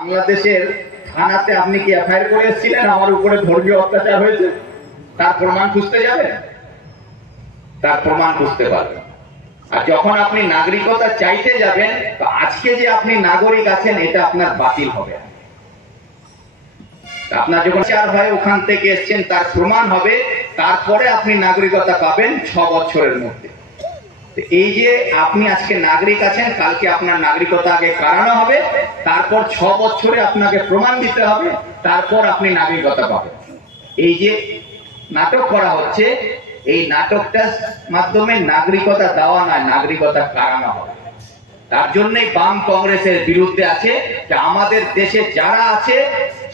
বাংলাদেশের থানাতে আপনি কি এফআইআর করে এসেছিলেন আমার উপরে ধর্মীয় অত্যাচার হয়েছে? তার প্রমাণ খুঁজতে যাবেন, তার প্রমাণ খুঁজতে পারবেন। আর যখন আপনি নাগরিকতা চাইতে যাবেন, তো আজকে যে আপনি নাগরিক আছেন এটা আপনার বাতিল হবে। আপনার যখন চার হয় ওখান থেকে এসছেন তার প্রমাণ হবে, তারপরে আপনি নাগরিকতা পাবেন 6 বছরের মধ্যে। এই যে আপনি আজকে নাগরিক আছেন, কালকে আপনার নাগরিকতা আগে কারানো হবে, তারপর 6 বছরে আপনাকে প্রমাণ দিতে হবে, তারপর আপনি নাগরিকতা পাবেন। এই যে নাটক করা হচ্ছে, এই নাটকটার মাধ্যমে নাগরিকতা দেওয়া নয়, নাগরিকতা কারানো হবে। তার জন্যই বাম কংগ্রেসের বিরুদ্ধে আছে যে আমাদের দেশে যারা আছে,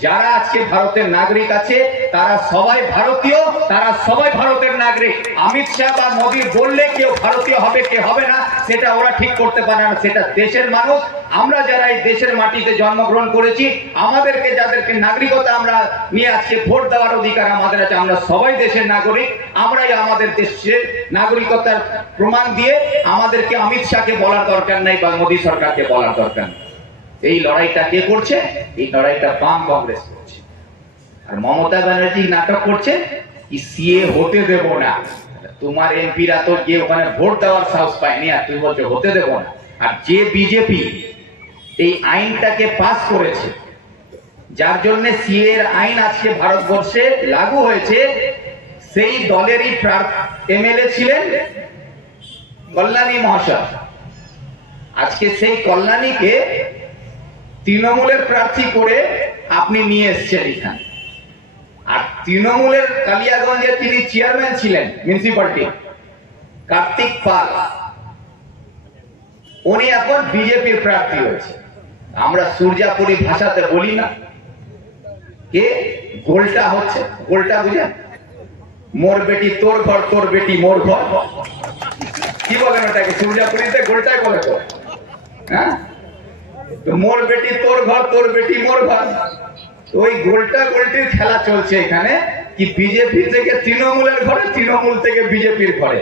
যারা আজকে ভারতের নাগরিক আছে, তারা সবাই ভারতীয়, তারা সবাই ভারতের নাগরিক। অমিত শাহ বা মোদী বললে কেউ ভারতীয় হবে কে হবে না সেটা ওরা ঠিক করতে পারে না, সেটা দেশের মানুষ। আমরা যারা এই দেশের মাটিতে জন্মগ্রহণ করেছি, আমাদেরকে যাদেরকে নাগরিকতা আমরা নিয়ে আজকে ভোট দেওয়ার অধিকার আমাদের আছে, আমরা সবাই দেশের নাগরিক। আমরাই আমাদের দেশের নাগরিকতার প্রমাণ দিয়ে আমাদেরকে অমিত শাহকে বলার দরকার নাই বা মোদী সরকারকে বলার দরকার নেই। এই লড়াইটা কে করছে? এই লড়াইটা বাম কংগ্রেস করছে। আর মমতা ব্যানার্জি নাটক করছে কি সিএ হতে দেব না। তোমার এমপিরা তো গিয়ে ওখানে ভোট দেওয়ার সাহস পায়নি, আর তুমি বলছো হতে দেব না। আর যে বিজেপি এই আইনটাকে পাস করেছে, যার জন্য সিএ এর আইন আজকে ভারতবর্ষে লাগু হয়েছে, সেই দলেরই এমএলএ ছিলেন কল্যাণী মহাশয়। আজকে সেই কল্যাণীকে তৃণমূলের প্রার্থী করে আপনি নিয়ে এসছেন এখানে। আর তৃণমূলের কালিয়াগঞ্জে তিনি চেয়ারম্যান ছিলেন মিউনিসিপালিটি, কার্তিক পাল, উনি এখন বিজেপির প্রার্থী হয়েছে। আমরা সূর্যাপুরি ভাষাতে বলি না, কে গোলটা হচ্ছে, গোলটা বুঝেন? মোর বেটি তোর ঘর, তোর বেটি মোর ঘর, কি বলেন ওটাকে? সূর্যাপুরিতে গোলটাই বলে তো, হ্যাঁ? মোর বেটি তোর ঘর, তোর বেটি মোর ঘর। ওই গোলটা গোলটির খেলা চলছে এখানে, কি বিজেপি থেকে তৃণমূলের ঘরে, তৃণমূল থেকে বিজেপির ঘরে।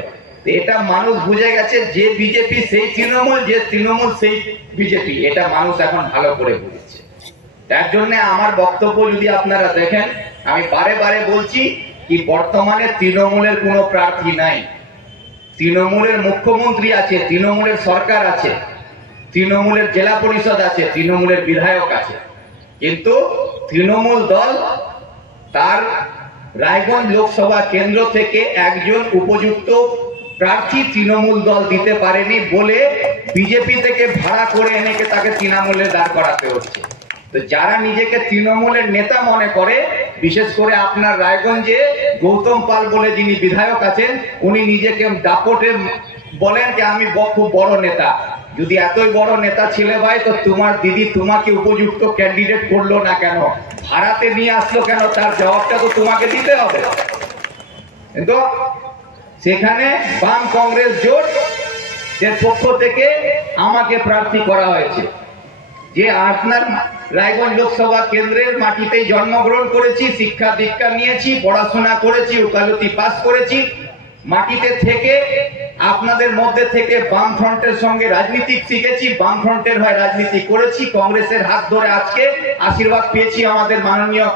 এটা মানুষ বুঝে গেছে, যে বিজেপি সেই তৃণমূল, যে তৃণমূল সেই বিজেপি। এটা মানুষ এখন ভালো করে বুঝেছে। তার জন্য আমার বক্তব্য যদি আপনারা দেখেন, আমি বারে বারে বলছি কি বর্তমানে তৃণমূলের কোনো প্রার্থী নাই। তৃণমূলের মুখ্যমন্ত্রী আছে, তৃণমূলের সরকার আছে, তৃণমূলের জেলা পরিষদ আছে, তৃণমূলের বিধায়ক আছে, কিন্তু তৃণমূল দল তার রায়গঞ্জ লোকসভা কেন্দ্র থেকে একজন উপযুক্ত প্রার্থী তৃণমূল দল দিতে পারেনি বলে বিজেপি থেকে ভাড়া করে এনে তাকে তৃণমূলে দাঁড় করাতে হচ্ছে। তো যারা নিজেকে তৃণমূলের নেতা মনে করে, বিশেষ করে আপনার রায়গঞ্জে গৌতম পাল বলে যিনি বিধায়ক আছেন, উনি নিজেকে দাপটে বলেন যে আমি খুব বড় নেতা। যদি এতই বড় নেতা ছিলে ভাই, তো তোমার দিদি তোমাকে উপযুক্ত ক্যান্ডিডেট করলো না কেন, ভাড়াতে নিয়ে আসলো কেন, তার জবাবটা তো তোমাকে দিতে হবে। কিন্তু সেখানে বাম কংগ্রেস জোট এর পক্ষ থেকে আমাকে প্রার্থী করা হয়েছে, যে আপনার রায়গঞ্জ লোকসভা কেন্দ্রের মাটিতে জন্মগ্রহণ করেছি, শিক্ষা দীক্ষা নিয়েছি, পড়াশোনা করেছি, ওকালতি পাস করেছি, মাটিতে থেকে আপনাদের মধ্যে থেকে বাম ফ্রন্টের সঙ্গে রাজনীতি শিখেছি, বাম ফ্রন্টের হয়ে রাজনীতি করেছি, কংগ্রেসের হাত ধরে আজকে আশীর্বাদ পেয়েছি আমাদের মাননীয়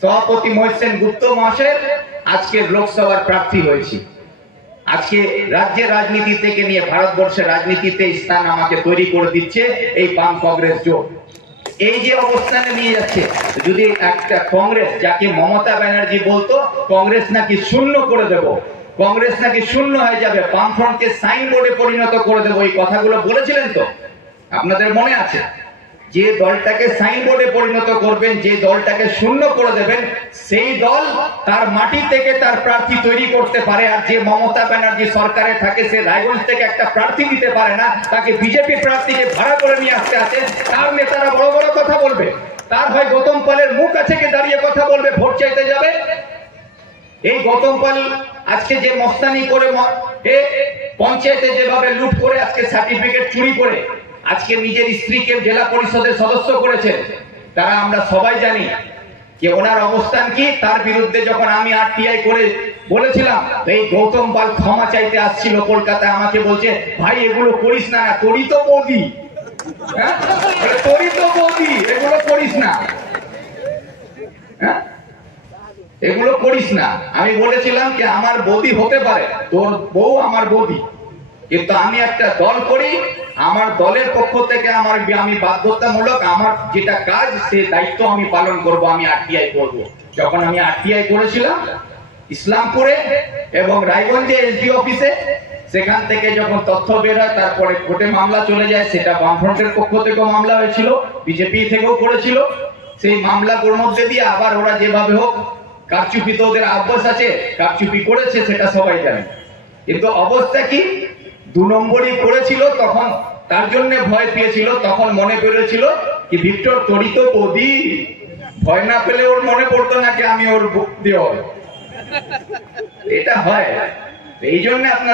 সভাপতি মহেশ সেন গুপ্ত মহাশয়, আজকে লোকসভার প্রার্থী হয়েছি। আজকে রাজ্যের রাজনীতি থেকে নিয়ে ভারতবর্ষের রাজনীতিতে স্থান আমাকে তৈরি করে দিচ্ছে এই বাম কংগ্রেস জোট। এই যে অবস্থানে নিয়ে যাচ্ছে, যদি একটা কংগ্রেস, যাকে মমতা ব্যানার্জি বলতো কংগ্রেস নাকি শূন্য করে দেব, কংগ্রেস নাকি শূন্য হয়ে যাবে, বামফ্রন্টকে সাইনবোর্ডে পরিণত করে দেবো, এই কথাগুলো বলেছিলেন তো, আপনাদের মনে আছে? যে দলটাকে সাইনবোর্ডে পরিণত করবেন, যে দলটাকে শূন্য করে দেবেন, সেই দল তার মাটি থেকে তার প্রার্থী তৈরি করতে পারে। আর যে মমতা ব্যানার্জি সরকারে থাকে, সে রায়গঞ্জ থেকে একটা প্রার্থী দিতে পারে না, তাকে বিজেপি প্রার্থীকে ভাড়া করে নিয়ে আসতে আছে। তার নেতারা বড় বড় কথা বলবে, তার ভাই গৌতম পালের মুখ আছে কে দাঁড়িয়ে কথা বলবে, ভোট চাইতে যাবে। এই গৌতম পাল আজকে যে মস্তানি করে, পঞ্চায়েতে যেভাবে লুট করে, আজকে সার্টিফিকেট চুরি করে আজকে নিজের স্ত্রীকে জেলা পরিষদের সদস্য করেছেন, তারা আমরা সবাই জানি যে ওনার অবস্থান কি। তার বিরুদ্ধে যখন আমি আরটিআই করে বলেছিলাম, এই গৌতম পাল ক্ষমা চাইতে আসছিল কলকাতায়, আমাকে বলছে ভাই এগুলো করিস না, তোরই তো বৌদি, হ্যাঁ তোরই তো বৌদি, এগুলো এগুলো করিস না। আমি বলেছিলাম যে আমার বৌদি হতে পারে, তোর বউ আমার বৌদি, কিন্তু আমি একটা দল করি, আমার দলের পক্ষ থেকে আমি বাধ্যতামূলক আমার যেটা কাজ সে দায়িত্ব আমি পালন করব, আমি আরটিআই করব। যখন আমি আরটিআই করেছিলাম ইসলামপুরে এবং রায়গঞ্জে এসডি অফিসে, সেখান থেকে যখন তথ্য বের হয় তারপরে কোর্টে মামলা চলে যায়, সেটা বামফ্রন্টের পক্ষ থেকেও মামলা হয়েছিল, বিজেপি থেকেও করেছিল। সেই মামলাগুলোর মধ্যে দিয়ে আবার ওরা যেভাবে হোক কারচুপি, তো ওদের অভ্যাস আছে, কারচুপি করেছে সেটা সবাই জানে। কিন্তু অবস্থা কি, 2 নম্বরই করেছিল, তখন তার জন্য ভয় পেয়েছিল। তখন মনে পেরেছিল কি ভিক্টর তোরই তো বৌদি, ভয় না পেলে ওর মনে পড়তো না কি আমি ওর বৌদি হব। এটা হয়, এই জন্য আপনার